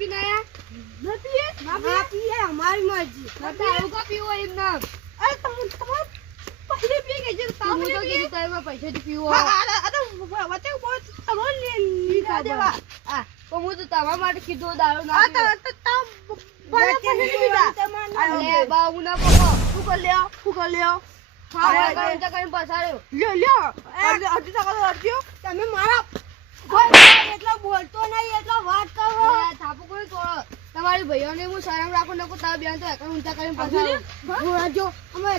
પીને આયા ના પીએ અમારી મરજી દારૂ કા પીવો એમ ના અરે તમાર પૈસે પી કે જે તાવ તો કે તારમાં પૈસેથી પીવો વચ્ચે બહુ તમાર લીધા દેવા આ તો હું તો તમારા માટે કીધું દારૂ ના પીવો ભલે પૈસે પીધા અરે બા હું ના પકો શું કર લ્યો હા કામ કરીને પસાડ્યો લ્યો અડધી ટકા અડધ્યો તમે મારા એટલા બોલતો નહીં એટલા વાત કરો થાપુ કોઈ તોડો તમારી ભાઈઓને હું શરમ રાખું નકો તાર બેન તો એકણ ઊંચા કરીને પસાડ્યો બોલાજો અમે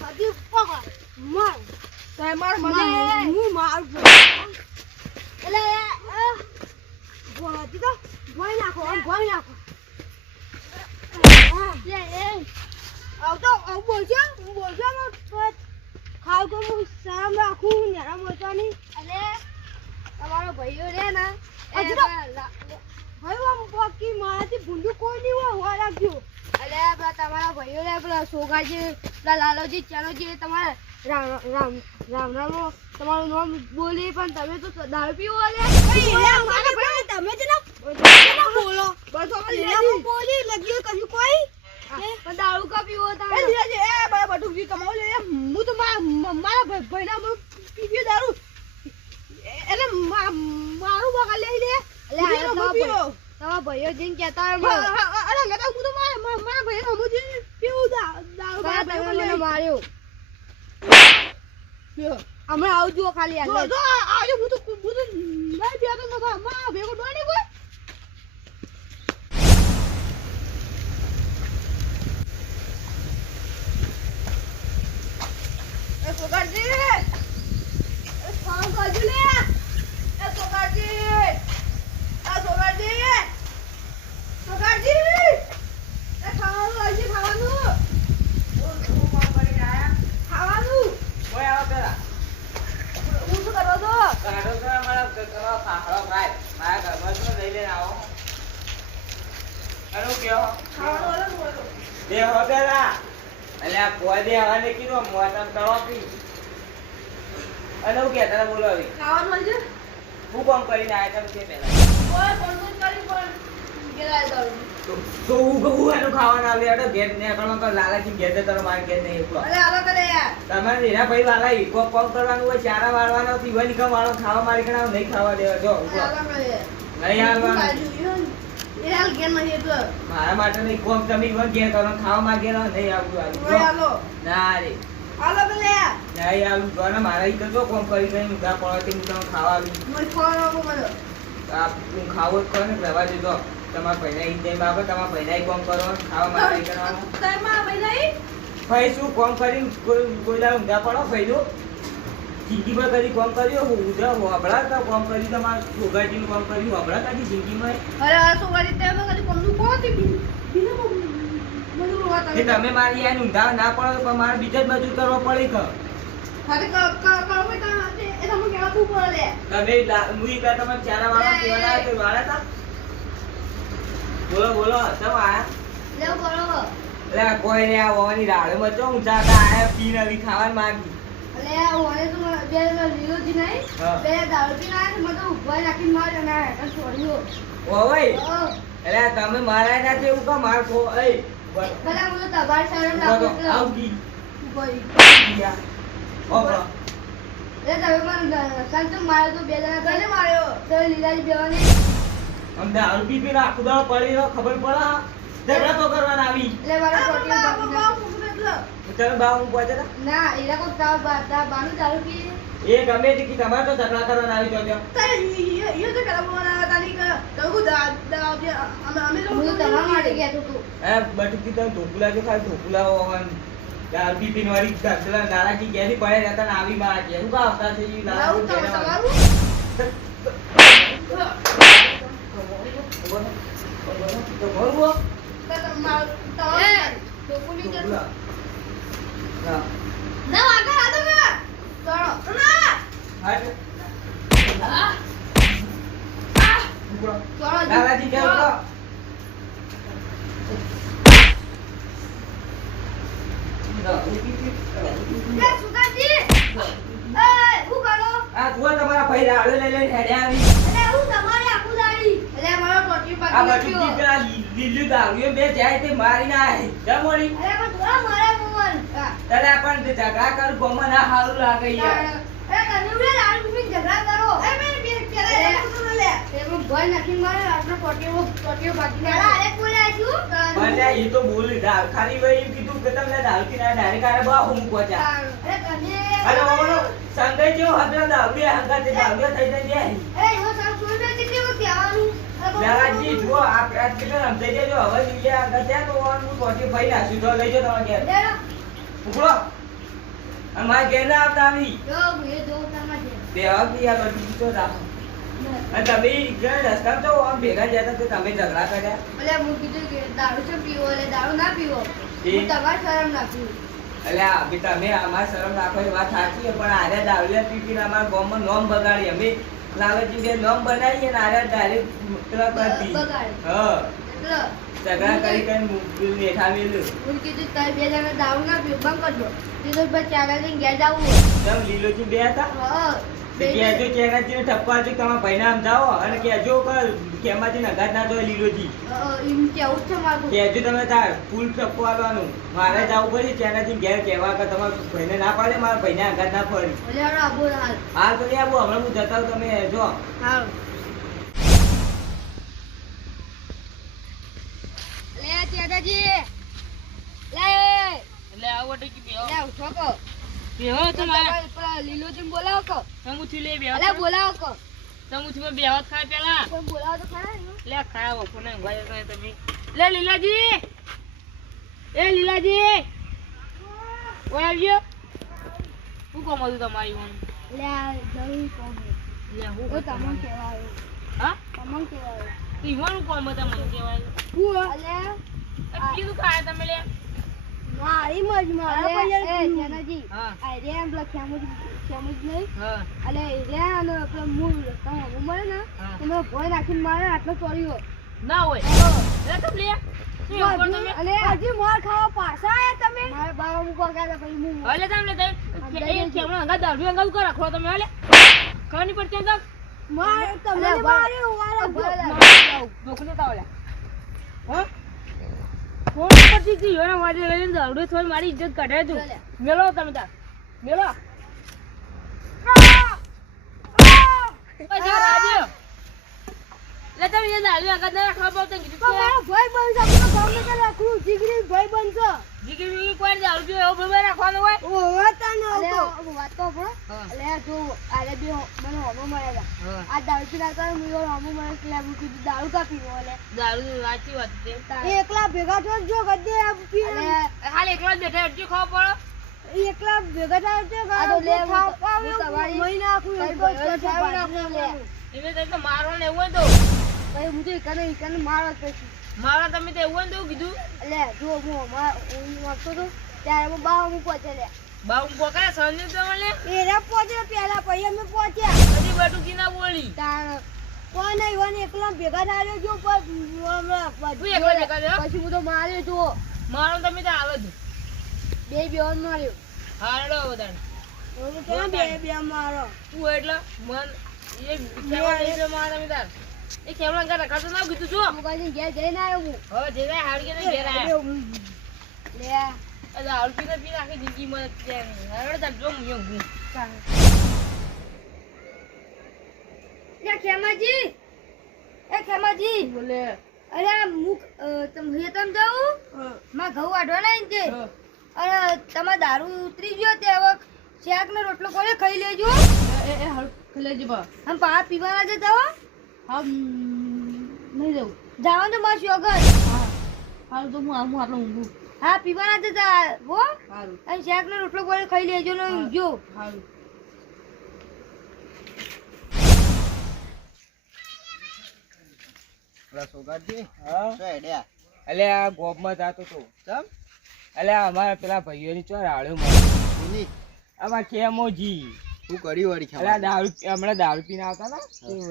બધી પકડ માર તે માર મને હું માર એટલે બોલાજી તો ભોય નાખો આવતો બોલજો ખાવ તો હું શરમ રાખું નેરા મોચાની અરે તમારો ભાઈઓ રે ને હજુ તો ભાઈ આમ બાકી મારાથી ભૂંડું કોઈ નહીં હોય રાખજો અરે પેલા તમારા ભાઈઓ રે પેલા સોગાજી પેલા લાલોજી ચાલોજી તમારે રામ તમારું નામ બોલી પણ તમે તો દારૂ પીવો લે તમે જ ના બોલો બસ અમે બોલી લગ્યું કશું કોઈ પણ દારૂ કા પીવો તમે એ બટુકજી કમાવ લે હું તો મારા ભાઈના પીવ્યો દારૂ એટલે મારું બગા લઈ લે એટલે તમારા ભાઈઓ જીન કહેતા અરે ગતા હું તો મારા ભાઈનો હું જીન પીવું દારૂ તમે માર્યો હમણાં આવજો ખાલી આવજો હું તો નહીં પીતો નતો મારા ભેગો ડોણી કોઈ સોગાજી ફોન કરજો લે સોગાજી ખાવાનું આવી ખાવાનું ઓય આવો પેલા હું શું કરો છો કાઢો તો મારા કરો ખાખરો ભાઈ મારા ઘરમાં તો લઈ લેને આવો અરે કેવો ખાવાનું બોલો બે હો પેલા અલ્યા કોઈ દે આવવાને કીધું મોતમ તળો પી અને હું કહેતા બોલો હવે ખાવાનું મળશે હું કોમ કરીને આયા તમે કે પહેલા ઓય કોણ કરી પણ ગેલા દો તો હું એનું ખાવાનું આવે અડો ઘેર ને કણો લાલાજી ઘેર દે તારો માર ઘેર નહીં એકલો અરે આલો કરે યાર તમારે નીરા ભાઈ વાલા ઈકો કોમ કરવાનું હોય ચારા વાળવાનો પીવાની કા વાળો ખાવા મારી કણા નહીં ખાવા દેવા જો નહીં આવવાનું એ હાલ ઘેર નહીં તો મારા માટે નહીં કોમ તમે ઈવન ઘેર કરો ખાવા માં ઘેર નહીં આવવું આલો ના રે આલો બલે નહીં આવું ગોને મારા ઈ તો કોમ કરી ગઈ મુદા પડતી હું તમને ખાવા આવી મને ખોવાનો મને આ હું ખાવો જ કરો ને રહેવા દેજો તમાર ભાઈના ઈ દે બાબા તમાર ભાઈના કોમ કરો ખાવા માટે કરવાનું તમાર ભાઈ ભાઈ શું કોમ કરી કોઈ દાડો મુદા પડો ભાઈનું જિંદગીમાં કદી કોમ કર્યો હું ઉધા હોબળા તો કોમ કરી તમાર સોગાજીનું કોમ કર્યું હોબળા કાજી જિંદગીમાં અરે આ સોગાજી તેમાં કદી કોમનું કોતી કે તમે મારી આ ઊંધા ના પડો તો મારે બીજા જ મજૂર કરવો પડી કે ખાતે કરો બેટા એ તમે કેવા તું પડે તમે મુઈ કા તમે ચારા વાળા કેવાના તો વાળા તા બોલો તમે આયા લે બોલો લે કોઈ ને આ ઓવાની રાડે મચો ઊંચા કા આયા પી નવી ખાવાનું માંગી અલે આ ઓને તો બે લીલોજી નહીં બે દારૂ પી ના તો મને ઉભા રાખી માર ના હે છોડ્યો ઓય અલે તમે મારા ના એવું કા માર કો એ ભલા મને તબાર શરમ લાગો આવકી કોઈ ઓબળો એ તમે મને સંત માર્યો તો બે જણા કને માર્યો તો લીલાજી બેવાની અમ દારૂ પી રાખું દો પડી રો ખબર પડા ઝઘડા તો કરવાના આવી એટલે મારો ટોટી બાકી તને બા હું પહોંચે ના એરા કો તા બાનું દારૂ પી એ ગમે તે કી તમાર તો ઝઘડા કરવાના આવી જોજો યો તો કરા બોલા તારી ક તો દા અમે લોકો તમાર માટે ગયા તું એ બટકી તો ઢોકલા કે ખાલી ઢોકલા હોવન દારૂ પી પીનવારી ઢગલા નારાજી ગેરી પડે રહેતા ને આવી મારા કે હું કા આવતા છે ઈ લાવું તો સવારું તો બોલવો તમાર તો ઢોકલી જતો ના આગળ આતો કે ચલો ના હટ ચલો દાદાજી કે ઉઠો એ સુગાજી એ હું કરો આ તું તમારા ભાઈ રાડો લઈ લઈને હેડ્યા આવી અરે હું તમારે આખું દાડે આ બધું કી પેલા લીલું દારૂ બે જાય તે મારી ના જમોડી અરે પણ થોડા મારા મોન તને પણ તે ઝઘડા કર ગોમાં ના હારું લાગે યાર અરે કને ઉડે લાલ તું ઝઘડા કરો એ મેં પેલા તું લે એ હું ભય નથી મારે આટલો ટોટીઓ બાકી ના અરે બોલ્યા છું મને ઈ તો બોલી દા ખાલી વઈ કીધું કે તમને દારૂ થી ના ડાયરેક્ટ આરે બા હું પહોંચ્યા અરે કને અરે ઓનો સંગે જો હબલા દારૂ હંગા તે દારૂ થઈ જાય અરે યો સાવ છોડ દે કેટલી વખત આવવાનું લાલાજી જો આ પ્રાત કેટલા સમજાઈ જજો હવે લીલે આગળ ત્યાં તો ઓન હું ટોટી ભાઈ નાસી તો લઈ જો તમારે ઘેર ઉભરો અને મારે ઘેર ના આવતા આવી જો એ જો તમારે બે આવી આ બધું તો રાખો અને તમે ઘર રસ્તા તો આમ ભેગા જતા તો તમે ઝઘડા કર્યા એટલે હું કીધું કે દારૂ છે પીવો એટલે દારૂ ના પીવો હું તમારે શરમ ના પીવું એટલે અમે તમે અમાર શરમ રાખો એ વાત સાચી છે પણ આરે દારૂ પીપીને અમારા ગામમાં નોમ બગાડી અમે લાલજી બે નોમ બનાવીએ ને આરે ડાયરેક્ટ મુક્તરા કરતી હા ઝઘડા કરી કરી બેઠા મેલું હું કીધું તારે બે જણા દારૂ ના પીવું બંધ કરજો કીધું પછી આગળ જઈને ઘેર જાવું તમે લીલોજી બે હતા હા કેજો ચેનાજીને ઠપકો આપજો તમારા ભાઈને આમ જાઓ અને કેજો કે કેમાજી નગાત ના દો લીલોજી એમ કેવું છે મારું કેજો તમે તાર ફૂલ ઠપકો આપવાનું મારે જાવું પડે ચેનાજી ઘેર કહેવા કે તમારા ભાઈને ના પાડે મારા ભાઈને આઘાત ના પડી એટલે હવે આબો હાલ હાલ તો નહીં આવું હમણાં હું જતા તમે જો હાલ લે ચેદાજી લે એટલે આવો ટીકી બેહો લે ઉઠો કો બેહો તમારે પેલા લીલોજી બોલાવો કો સમુથી લે બેહો અલે બોલાવો કો સમુથી માં બેહો ખાય પેલા કોઈ બોલાવો તો ખરા ને લે ખાયા વપોને ઊંઘાય તો તમે લે લીલાજી એ લીલાજી ઓય આવજો શું કામ હતું તમારી ઓન લે આ જરૂર કોમ લે હું ઓ તમને કહેવાય હા તમને કહેવાય ઈવાનું કામ હતા મને કહેવાય હું અલે કીધું ખાય તમે લે મારી મજમાં એ ચેનાજી હા આ રે એમ પેલા ખેમુજ નહીં હા અલે રે અને પેલા મૂળ તમે મળે ને હા. તમે ભોય નાખીને મારે આટલો ચોર્યો ના હોય લે તમે લે શું ઉપર તમે અલે હજી માર ખાવા પાછા આયા તમે મારે બાવા મુકવા ગયા હતા પછી હું હાલે તમે લે એ કેમનો હંગા દારૂ હંગા કો રાખો તમે હાલે ખાની પડતી તક માર તમને માર્યો વાળા દુખને તાવલા હા ફોન પરથી કી યોના વાજે લઈને દારૂ થોડી મારી ઇજ્જત કાઢે તું મેલો તમે તાર મેલો પછી રાજી લે તમે એ દારૂ આગળ ના રાખવા પાવતા કીધું મારો ભાઈ બન છે આપણો ગામને કે રાખું જીગરી ભાઈ બન છે જીગી કોઈ દારૂ પીવો એવો ભાઈ રાખવાનો હોય ઓ હતા ને વાત તો આપણો હા. અલે જો આલે બે મને હોમો મળ્યા હા. આ દારૂ પીના કરે હું હોમો મળે એટલે હું કીધું દારૂ કા પીવો અલે દારૂ વાંચી વાત છે એકલા ભેગા થો જો ગદ્દે પીને હાલ એકલા જ બેઠા અડજી ખાવા પડે એકલા ભેગા થાય છે મહિના આખું એને તો મારવા ને એવું હોય તો હું તો એકને મારવા પછી મારા તમે તો એવું હોય ને તો કીધું એટલે જો હું વાંચતો હતો ત્યારે હું બાવા મૂકવા છે લે બાઉ પોકા સંજુ તમને એરા પહોંચ્યો પેલા પછી અમે પહોંચ્યા બધી બટુકી ના બોલી તાણ કોઈ નહીં હોય ને એકલા ભેગા થાય જો તું એકલો ભેગા થયો? પછી હું તો માર્યો જુઓ મારો તમે તો આવો છો બે બેન માર્યો હારડો બધાને હું તો કેમ બે બે મારો તું એટલે મન એ કેવા એટલે મારા તમે તાર એ કેવડા અંગા રખાતો ના કીધું છું હું કઈ ઘેર જઈને આવ્યો હું હવે જે જાય હાડ કે ઘેર આયા લે અરે હાલ પીને પી આખી જિંદગી માં ત્યાં નહીં હારડો તાર જો હું હું ખેમાજી બોલે અરે મુક તમે જાઉં માં ઘઉં વાઢવાના ને તે અરે તમારે દારૂ ઉતરી ગયો તે હવે શાક ને રોટલો કોને ખાઈ લેજો એ હાલ ખલેજી બા આમ પા પીવાના છે તો હા નહીં જવું જવાનું તો મારું વગર હાલ તો હું આટલો ઊંઘું હા પીવાના છે હો સારું અને શાક ને રોટલો કોને ખાઈ લેજો ને જો સારું એટલે આ ગોપમાં જાતો તો એટલે અમારા પેલા ભાઈઓની ચો રાડ્યો મારી આમાં કેમોજી શું કર્યું વળી એટલે દારૂ હમણાં દારૂ પીને આવતા ને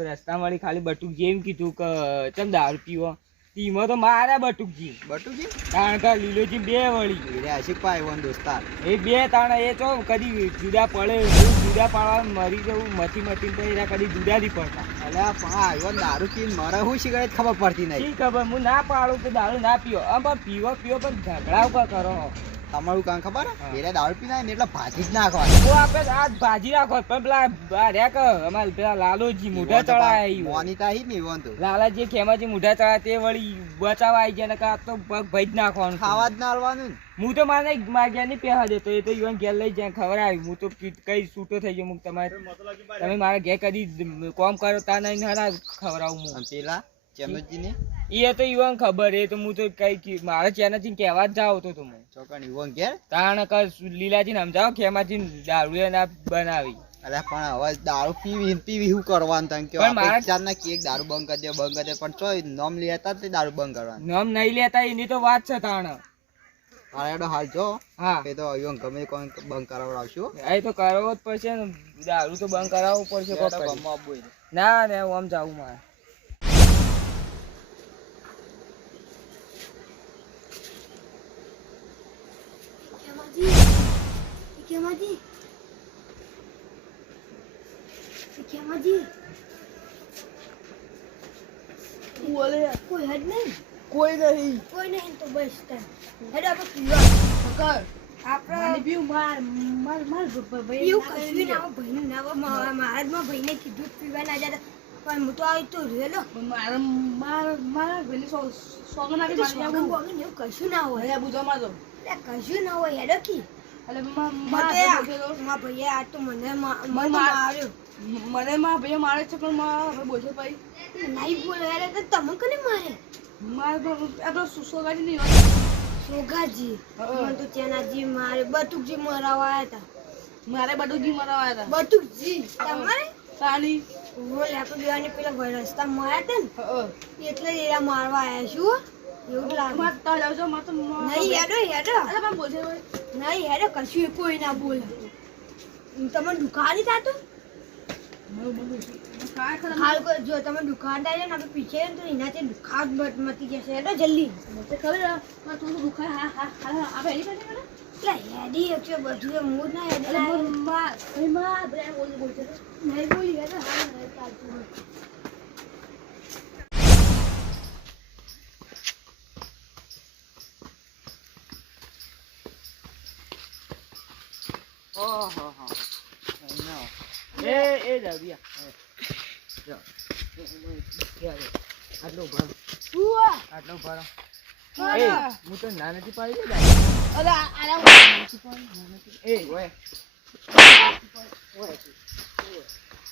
રસ્તા વાળી ખાલી બટુક જેમ કીધું કે ચમ દારૂ પીવો ટીમો તો માર્યા બટુકજી કારણ કે લીલોજી બે વળી એ બે તાણ એ તો કદી જુદા પડે જુદા પાડવા મરી જવું મથી તો એના કદી જુદા નહીં પડતા દારૂ પીને મારે શું સિગારેટ ખબર પડતી નહીં શી ખબર હું ના પાડું કે દારૂ ના પીઓ પણ પીવો પણ ઝઘડા ઉપર કરો તમારું કામ ખબર એટલે દારૂ પીને આવે ને એટલે ભાજી જ નાખવાનું હું આપણે આજ ભાજી નાખો પણ પેલા રહ્યા કે અમારે પેલા લાલોજી મોઢા ચડાય મોનિતા હી ને તો લાલાજી ખેમાજી મોઢા ચડાય તે વળી બચાવવા આવી ગયા ને આ તો પગ ભઈ જ નાખવાનું ખાવા જ ના હાલવાનું હું તો મારે માગ્યા ની પહેવા દેતો એ તો યુવાન ઘેર લઈ જાય ખબર આવી હું તો કઈ છૂટો થઈ ગયો તમે મારા ઘેર કદી કોમ કરો તા નહીં ના ખવડાવું હું પેલા ચેનોજી એ તો યુવાન ખબર એ તો હું તો કઈ મારા ચેનોજી કહેવા જ જાવ તો હું ચોકણ યુવાન ઘેર તાણ કર લીલાજી ને સમજાવો ખેમાજી દારૂ ના બનાવી અરે પણ હવે દારૂ પીવી શું કરવાનું તને કે મારા ચાર ના કેક દારૂ બંધ કરી દે પણ ચોય નામ લેતા તે દારૂ બંધ કરવાનું નામ નહીં લેતા એની તો વાત છે તાણ હાલ જો હા એ તો યુવાન ગમે કોણ બંધ કરાવડાવશું એ તો કરાવવો જ પડશે ને દારૂ તો બંધ કરાવવું પડશે ના ને હું આમ જાઉં મારે કોઈ નહીં તો બસ હેડો આપણે પીવા આપણે પીવું મારા ભાઈને કીધું પીવા ના જતા પણ હું તો આવી તો રેલો એવું કશું ના હોય કશું ના હોય હેડો કી ભાઈ આ તો મને માર્યો મને માં ભાઈ મારે છે પણ હવે બોલશે ભાઈ નહીં બોલે યાર તો તમે કોને મારે મારે આપણો સોગાજી નહીં સોગાજી મને તો ચેનાજી મારે બટુકજી મરાવા આવ્યા હતા મારે બટુકજી મરાવા આવ્યા હતા બટુકજી તમારે સાની બોલે આપણે બેવાને પેલા રસ્તા માર્યા હતા ને એટલે એરા મારવા આવ્યા છું એવું લાગે મત તો જાવ છો મત નહીં હેડો અરે પણ બોલશે નહીં હેડો કશું કોઈ ના બોલે તમને દુકાન થતું જો તમે દુકાન થાય ને આપણે પીછે તો એનાથી દુખાવ મતી જશે હેડો જલ્દી ખબર તું દુખાય હા આપણે એની પાસે એટલે હેડી છે બધું મૂડ ના હેડી બોલશે નહીં બોલી હેડો હા ચાલતું એ જાવ આટલો ભરો હું તો ના નથી પાડી દે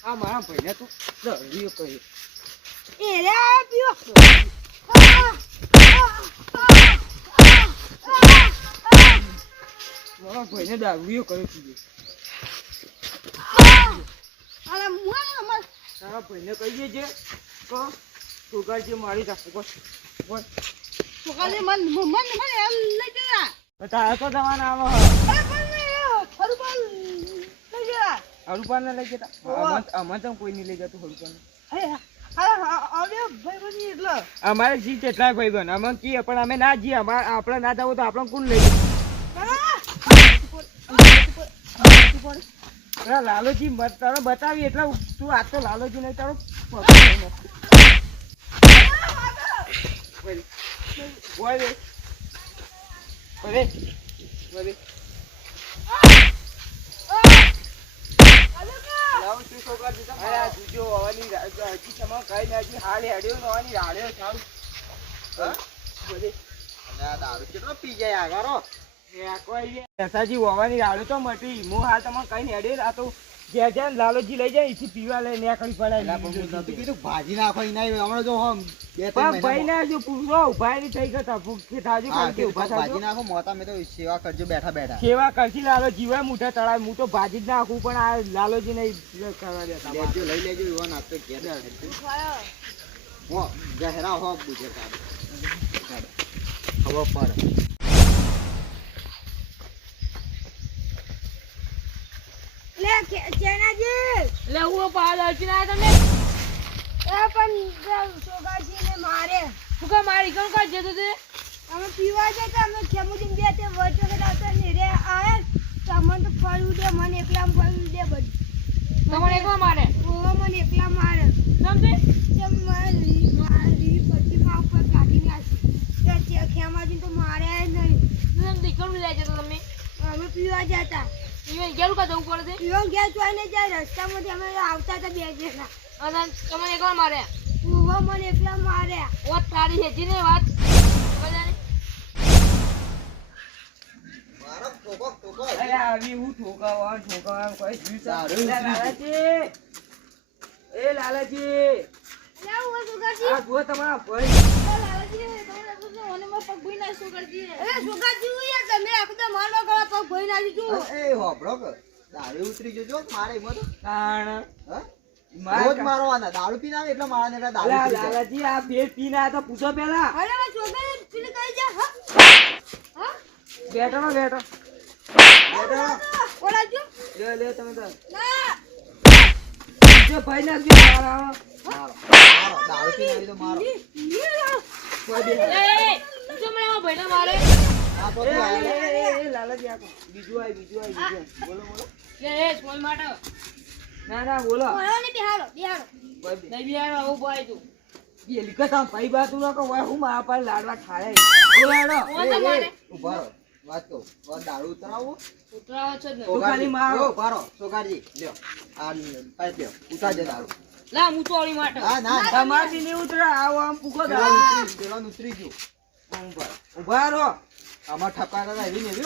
આ મારા ભાઈને તો દરિયો કર્યો એ રે પીઓ મારા ભાઈને દારૂ કર્યો કીધું તારા ભાઈને કહી દેજે કે સુગાજી મારી રાખો બોલ સોગાજી મન લઈ જરા તારા તો જવાના આવો હરુપાને લઈ જતા અમારે તો કોઈ નહીં લઈ જતું હરુપાને અમારે જી કેટલાય ભાઈ બન અમે કીએ પણ અમે ના જઈએ આપણે ના જવું તો આપણે કોણ લઈ જાય લાલોજી તારો બતાવી એટલે તું આ તો લાલોજી નહીં તારો કેટલો પી જાય આગળ હોવાની રાડો તો મટી હું હાલ તમારે કઈ હેડે આ તો જ્યાં લાલોજી લઈ જાય એથી પીવા લઈ નેકળી પડે કીધું ભાજી નાખો હમણાં જો ભાઈ ને જો પૂરો ઉભા નહીં થઈ ગયા ભૂખી થાજો ભાજી નાખો મોતા મેં તો સેવા કરજો બેઠા સેવા કરશી લાલોજી હોય મોટા તળાવ હું તો ભાજી જ નાખું પણ આ લાલોજી નહીં કરવા દેતા લઈ લેજો એવો નાસ્તો જહેરા હો પૂછે ખબર પડે એટલે હું પાડ અડચી ના તમે પણ સોગાજી ને મારે તું કા મારી કોણ કાઢ જતો તે અમે પીવા જતા અમે ખેમુજી બે તે વચ્ચે આવતા ને રે આયા તો અમને તો ફળું દે મને એકલા ફળું દે બધું તમને એકલા મારે ઓવા મને એકલા મારે સમજે તેમ મારી પછી માં ઉપર કાઢીને આસી તે ખેમાજી તો મારે નહીં તું એમ દીકરું લઈ જતો તમે અમે પીવા જતા ઈવન ગેરું કા જવું પડે છે પીવા ગયા જોઈને જાય રસ્તામાંથી અમે આવતા હતા બે જણા અને તમને એકલા મારે ઓવા મને એકલા મારે ઓ તારી હેજી ને વાત બધાને મારો ઠોકો અરે આવી હું ઠોકાવા કોઈ જીવ દારૂ લાલાજી એ લાલાજી લે ઓવા સુગાજી આ જો તમારા ભાઈ લાલાજી તમે મને માં પગ ભઈ ના સુગાજી અરે સુગાજી યાર તમે આખો મારો ગળા પગ ભઈ ના દીધું એ હોબળો કે દારૂ ઉતરી જજો મારે એમાં તો કાણ હા રોજ મારવાના દારૂ પીને આવે એટલે મારા ને દારૂ પી જાય. લાલાજી આ બે પીને આ તો પૂછો પેલા અરે વા સુગાજી પેલી કઈ જા હા હા બેઠો નો બેઠો ઓલા જો લે તમે તો ના જો ભાઈ ના બી મારો મારો દારૂ પીને આવી તો મારો કોઈ બી એ તું મને એમાં ભઈના મારે આ તો તું આયા. એ લાલાજી આપો બીજું આય બોલો એ કોઈ માટે ના બોલો ઓલા ને બિહારો કોઈ બી નહીં બી આવ્યો ઉભો આય તું એ લીકતા ભાઈ બાતું ના કહો હું મારા પાસે લાડવા ખાય બોલાડો કોણ તમારે ઉભા રહો વાત કહું હવે દારૂ ઉતરાવો ઉતરાવો છો જ ને તો ખાલી મારો. ઉભા રહો સોગાજી લ્યો આ પાઇપ લ્યો ઉતારજે દારૂ લા હું ચોળી માટે હા ના તમારી ની ઉતરા આવો આમ પૂકો પેલો ઉતરી ગયું ઉભા રહો આમાં ઠપકા એવી ને એવી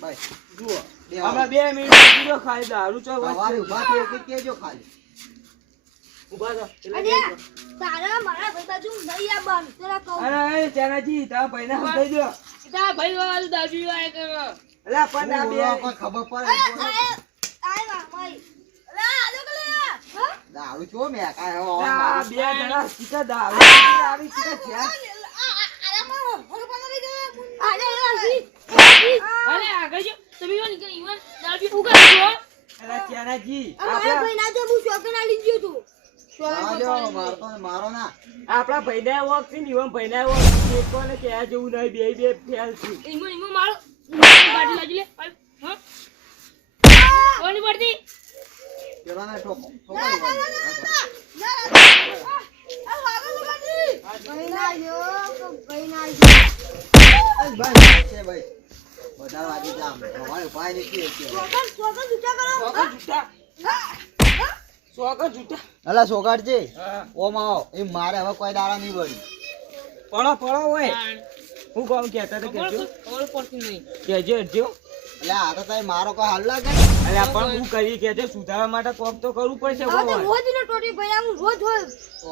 ભાઈ જુઓ બે અમે 2 મિનિટ પૂરો ખાલી દારૂ ચો સવારે ઉભા થયો કે કેજો ખાલી ઉભા રહો અરે તારા મારા ભાઈ બાજુ નહીં આ બાર તેરા કહું અરે એ ચાનાજી તારા ભાઈ ને સમજાઈ દો તા ભાઈ વાળું દાબી આય કરો અલા પણ આ હું બે બોલવા કોઈ ખબર પડે આય વા ભાઈ અરે આલો કલે હા દારૂ છો મે કાય આ બે જણા સીધા દારૂ આવી સીધા જ્યાં અરે આગળ જો તમે ઈવન દાબી ઉગાડી જો અલા ચાનાજી મારા ભાઈ ના તો હું શોખન આલી ગયો તું આજો મારતો ને મારો ના આપણા ભાઈના વોક છે ને ઈવન ભાઈના વોક એકોને કે આ જેવું નહીં બે ફેલ છે ઈમો મારો ગાડી લાજી લે હા કોની પડતી પેલા ને ઠોકો ભાઈ ના જો ભાઈ ના ભાઈ છે ભાઈ વધારે વાગી જામ હવાય ઉપાય નથી કે શોખન જૂઠા કરો સોગા જૂઠા સોગા જૂઠા અલા સોગાડજી હા ઓમ આવો એ મારે હવે કોઈ દાડા નહીં બની પડો હોય હું કોમ કહેતા તો કેજો ખબર પડતી નહીં કેજો જો એટલે આ તો તારી મારો કોઈ હાલ લાગે અલ્યા પણ હું કરી કેજો સુધારવા માટે કોમ તો કરવું પડશે હવે તો ભગવાન રોજ નો ટોટી ભાઈ હું રોજ હોય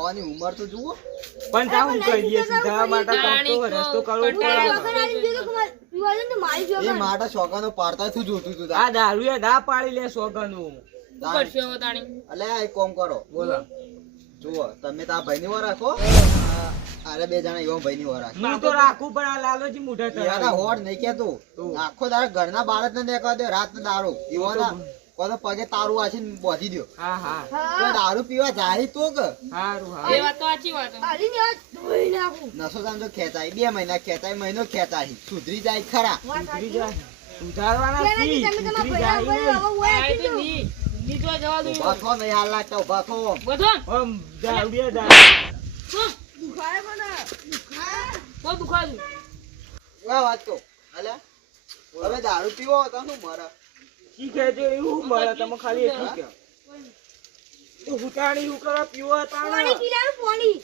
ઓની ઉંમર તો જુઓ પણ તા હું કરીએ સુધારવા માટે કોમ તો રસ્તો કરવો જ પડે શોખન આલી ગયો તો પીવા દે તો મારી એ શોખન માટે શોખાનો પાડતા તું જોતું તું આ દારૂ એ ના પાડી લે સોગનું કરશે હવે તાણી એટલે એક કોમ કરો બોલો જુઓ તમે તા ભાઈ ની વાર રાખો અરે બે જણા એવો ભાઈ ની વાર રાખો હું તો રાખું પણ આ લાલોજી મુઢા યાર તરાવી. હોડ નહીં કેતું આખો દાડો ઘરના બાળક ને દેખવા દે રાત દારૂ પીવાના કોઈ પગે તારું આછીને બોધી દ્યો હા હા તો દારૂ પીવા જાય તો કે હારું એ વાત તો સાચી વાત આલી ને આ ધોઈ નાખું નસો તાન તો ખેંચાય 2 મહિના ખેંચાય મહિનો ખેંચાય સુધરી જાય ખરા સુધરી જાય સુધારવાના તેનાથી છી, તમે તમારા સુધરી ભાઈ જાય હવે ઓય આ તો કીધું ની ની તો જવા દઉં ઉભા થો નહીં હાલ લાગતા ઉભા થો બધો ઓમ દારૂ એ દારૂ દુખાય મને દુખાય બહુ દુખાતું આ વાત તો અલ્યા હવે દારૂ પીવો તો શું મરે ઈ કહેજો એવું મળે તમે ખાલી એટલું કહો તો હુટાણી હું કરવા પીવો પાણી તાણા પીલાનું પાણી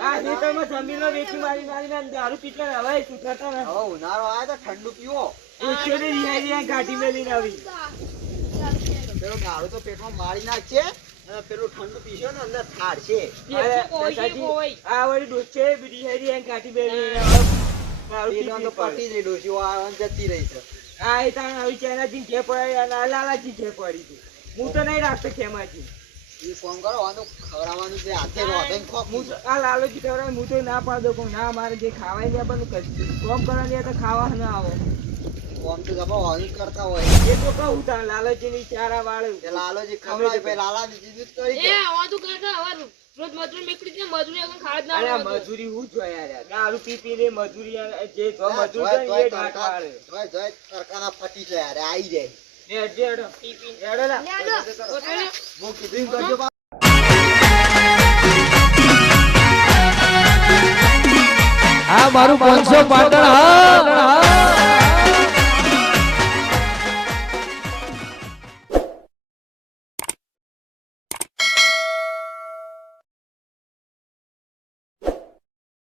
આ ખેતરમાં જમીનો વેચી મારી દારૂ પીતા ને હવે સુધારતા ને હવે ઉનાળો આવે તો ઠંડુ પીવો ઓછો ને રિહાઈ ગાડી મેલીને આવી પેલો દારૂ તો પેટમાં મારી નાખશે અને પેલું ઠંડુ પીશો ને અંદર થાળશે અરે, કોઈ સાચી, કોઈ આ વળી ડોસે રિહાઈ ગાડી મેલીને દારૂ પેટમાં તો પીતી પતી જ ડોશીઓ આવે ને જતી રહી છે આ એ તાણ આવી ચાનાજી ઘે પડી અને આ લાલાજી ઘે પડી હતી હું તો નહીં રાખતો ખેમાજી એ ફોન કરો આનું ખવડાવવાનું છે હાથે રોધે ખોખ હું તો- આ લાલોજી ખવડાવે હું તો ના પાડો કહું ના મારે જે ખાવાય ને પણ કોમ કરવાની હોય તો ખાવા ના આવો આમ તો જબો હોની કરતા હોય એ તો કહું તાર લાલજીની ચારા વાળું તે લાલોજી ખવડાવી પછી લાલાજી જીજુ જ કરી એ દે. હવે તું કરતા હવે રોજ મજૂરી નીકળી છે મજૂરી આગળ ખાવા જ ના અરે આવડતું. મજૂરી હું જોયા યાર દારૂ પી પીને મજૂરી જે જો મજૂર જોય, છે એ જોય, ડાટ વાળે જોય, જોય, તડકાના ફટી જાય અરે આઈ જાય ને અડે અડો એડો ના લે આડો. તો પેલો હું કીધું એમ કરજો બા. આ મારું 500 પાટણ હા